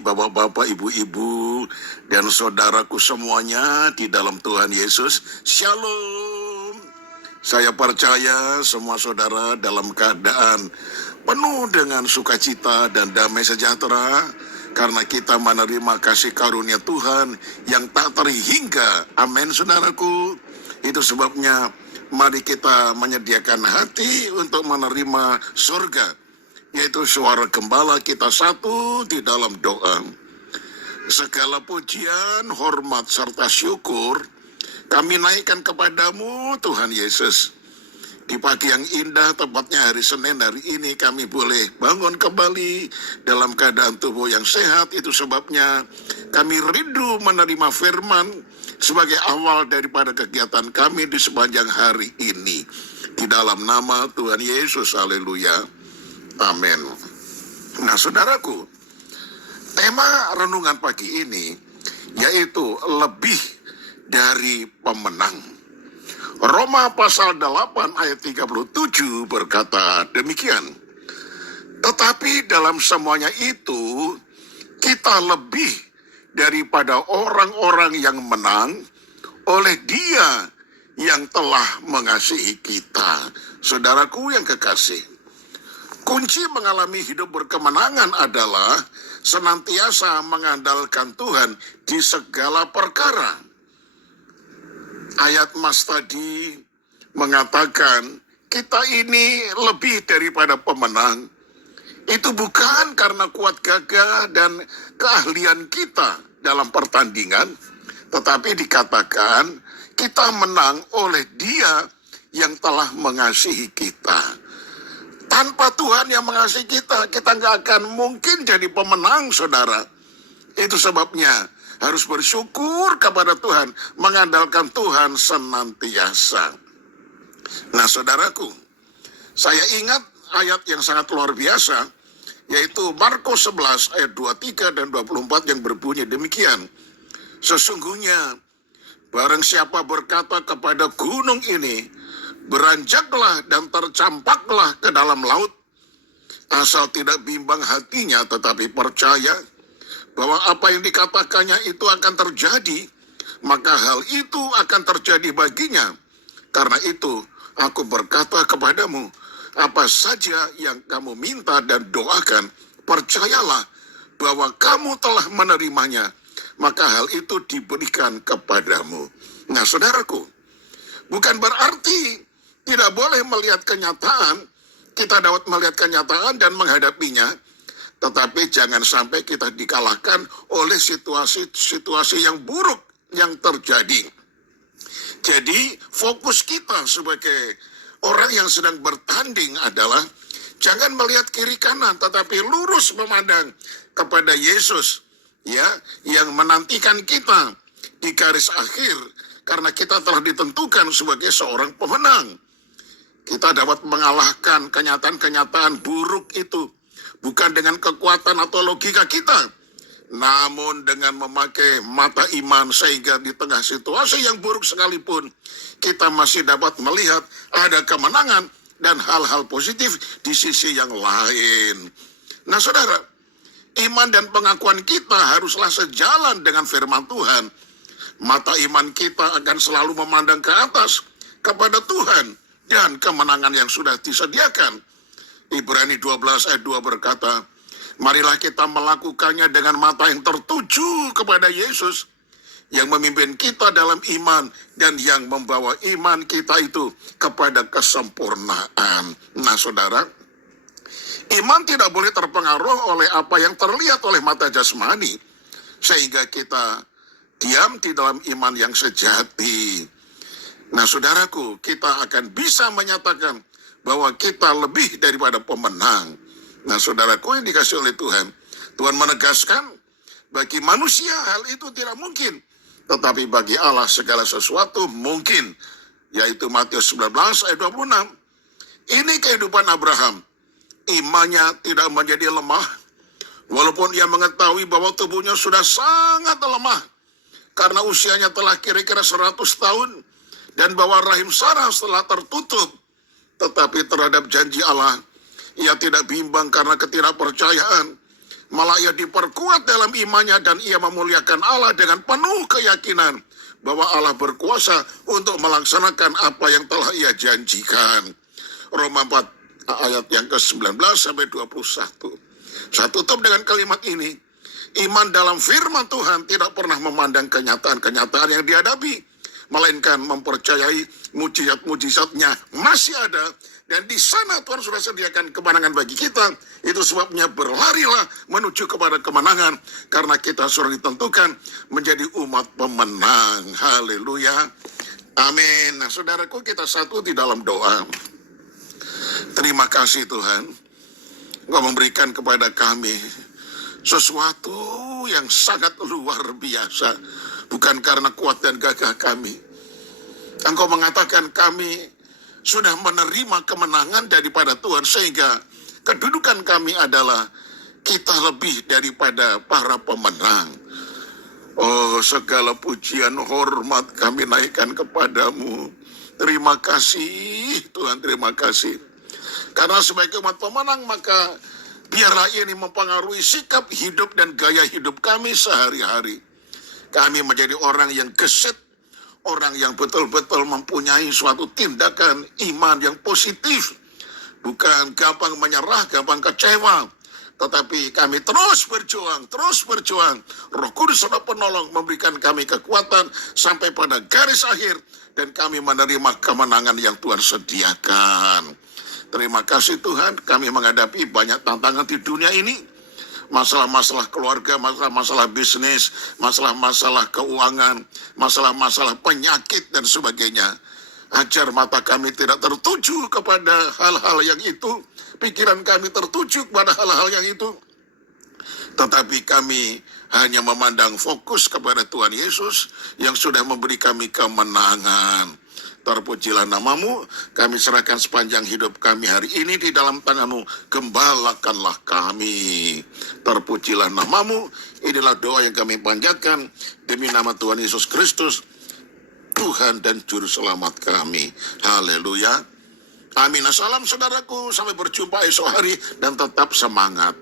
bapak-bapak, ibu-ibu, dan saudaraku semuanya di dalam Tuhan Yesus. Shalom. Saya percaya semua saudara dalam keadaan penuh dengan sukacita dan damai sejahtera, karena kita menerima kasih karunia Tuhan yang tak terhingga. Amin, saudaraku. Itu sebabnya mari kita menyediakan hati untuk menerima surga, yaitu suara gembala kita satu di dalam doa. Segala pujian, hormat, serta syukur kami naikkan kepadamu, Tuhan Yesus. Di pagi yang indah, tepatnya hari Senin hari ini, kami boleh bangun kembali dalam keadaan tubuh yang sehat. Itu sebabnya kami rindu menerima firman sebagai awal daripada kegiatan kami di sepanjang hari ini. Di dalam nama Tuhan Yesus, haleluya. Amin. Nah, saudaraku, tema renungan pagi ini yaitu lebih dari pemenang. Roma pasal 8 ayat 37 berkata demikian. Tetapi dalam semuanya itu, kita lebih daripada orang-orang yang menang oleh Dia yang telah mengasihi kita. Saudaraku yang kekasih, kunci mengalami hidup berkemenangan adalah senantiasa mengandalkan Tuhan di segala perkara. Ayat Mas tadi mengatakan kita ini lebih daripada pemenang. Itu bukan karena kuat gagah dan keahlian kita dalam pertandingan, tetapi dikatakan kita menang oleh Dia yang telah mengasihi kita. Tanpa Tuhan yang mengasihi kita, kita nggak akan mungkin jadi pemenang, saudara. Itu sebabnya harus bersyukur kepada Tuhan, mengandalkan Tuhan senantiasa. Nah, saudaraku, saya ingat ayat yang sangat luar biasa, yaitu Markus 11 ayat 23 dan 24 yang berbunyi demikian. Sesungguhnya, barang siapa berkata kepada gunung ini, beranjaklah dan tercampaklah ke dalam laut, asal tidak bimbang hatinya tetapi percaya bahwa apa yang dikatakannya itu akan terjadi, maka hal itu akan terjadi baginya. Karena itu aku berkata kepadamu, apa saja yang kamu minta dan doakan, percayalah bahwa kamu telah menerimanya, maka hal itu diberikan kepadamu. Nah, saudaraku, bukan berarti tidak boleh melihat kenyataan. Kita dapat melihat kenyataan dan menghadapinya, tetapi jangan sampai kita dikalahkan oleh situasi-situasi yang buruk yang terjadi. Jadi fokus kita sebagai orang yang sedang bertanding adalah jangan melihat kiri kanan, tetapi lurus memandang kepada Yesus, ya, yang menantikan kita di garis akhir, karena kita telah ditentukan sebagai seorang pemenang. Kita dapat mengalahkan kenyataan-kenyataan buruk itu bukan dengan kekuatan atau logika kita, namun dengan memakai mata iman, sehingga di tengah situasi yang buruk sekalipun, kita masih dapat melihat ada kemenangan dan hal-hal positif di sisi yang lain. Nah, saudara, iman dan pengakuan kita haruslah sejalan dengan firman Tuhan. Mata iman kita akan selalu memandang ke atas kepada Tuhan dan kemenangan yang sudah disediakan. Ibrani 12 ayat 2 berkata, marilah kita melakukannya dengan mata yang tertuju kepada Yesus, yang memimpin kita dalam iman dan yang membawa iman kita itu kepada kesempurnaan. Nah, saudara, iman tidak boleh terpengaruh oleh apa yang terlihat oleh mata jasmani, sehingga kita diam di dalam iman yang sejati. Nah, saudaraku, kita akan bisa menyatakan bahwa kita lebih daripada pemenang. Nah, saudaraku yang dikasih oleh Tuhan, Tuhan menegaskan bagi manusia hal itu tidak mungkin, tetapi bagi Allah segala sesuatu mungkin, yaitu Matius 19 ayat 26. Ini kehidupan Abraham. Imannya tidak menjadi lemah, walaupun ia mengetahui bahwa tubuhnya sudah sangat lemah, karena usianya telah kira-kira 100 tahun, dan bahwa rahim Sarah telah tertutup. Tetapi terhadap janji Allah, ia tidak bimbang karena ketidakpercayaan, Malah ia diperkuat dalam imannya dan ia memuliakan Allah dengan penuh keyakinan bahwa Allah berkuasa untuk melaksanakan apa yang telah ia janjikan. Roma 4 ayat yang ke-19 sampai 21. Saya tutup dengan kalimat ini. Iman dalam firman Tuhan tidak pernah memandang kenyataan-kenyataan yang dihadapi, melainkan mempercayai mujizat-mujizatnya masih ada. Dan di sana Tuhan sudah sediakan kemenangan bagi kita. Itu sebabnya berlarilah menuju kepada kemenangan. Karena kita sudah ditentukan menjadi umat pemenang. Haleluya. Amin. Nah, saudaraku, kita satu di dalam doa. Terima kasih Tuhan. Engkau memberikan kepada kami sesuatu yang sangat luar biasa. Bukan karena kuat dan gagah kami. Engkau mengatakan kami sudah menerima kemenangan daripada Tuhan, sehingga kedudukan kami adalah kita lebih daripada para pemenang. Oh, segala pujian hormat kami naikkan kepadamu. Terima kasih Tuhan, terima kasih. Karena sebagai umat pemenang, maka biarlah ini mempengaruhi sikap hidup dan gaya hidup kami sehari-hari. Kami menjadi orang yang gesit, orang yang betul-betul mempunyai suatu tindakan iman yang positif. Bukan gampang menyerah, gampang kecewa. Tetapi kami terus berjuang. Roh Kudus adalah penolong memberikan kami kekuatan sampai pada garis akhir. Dan kami menerima kemenangan yang Tuhan sediakan. Terima kasih Tuhan, kami menghadapi banyak tantangan di dunia ini. Masalah-masalah keluarga, masalah-masalah bisnis, masalah-masalah keuangan, masalah-masalah penyakit dan sebagainya. Ajar mata kami tidak tertuju kepada hal-hal yang itu, pikiran kami tertuju kepada hal-hal yang itu. Tetapi kami hanya memandang fokus kepada Tuhan Yesus yang sudah memberi kami kemenangan. Terpujilah namamu, kami serahkan sepanjang hidup kami hari ini di dalam tanganmu, gembalakanlah kami. Terpujilah namamu, inilah doa yang kami panjatkan demi nama Tuhan Yesus Kristus, Tuhan dan Juru Selamat kami. Haleluya. Amin. Salam saudaraku, sampai berjumpa esok hari dan tetap semangat.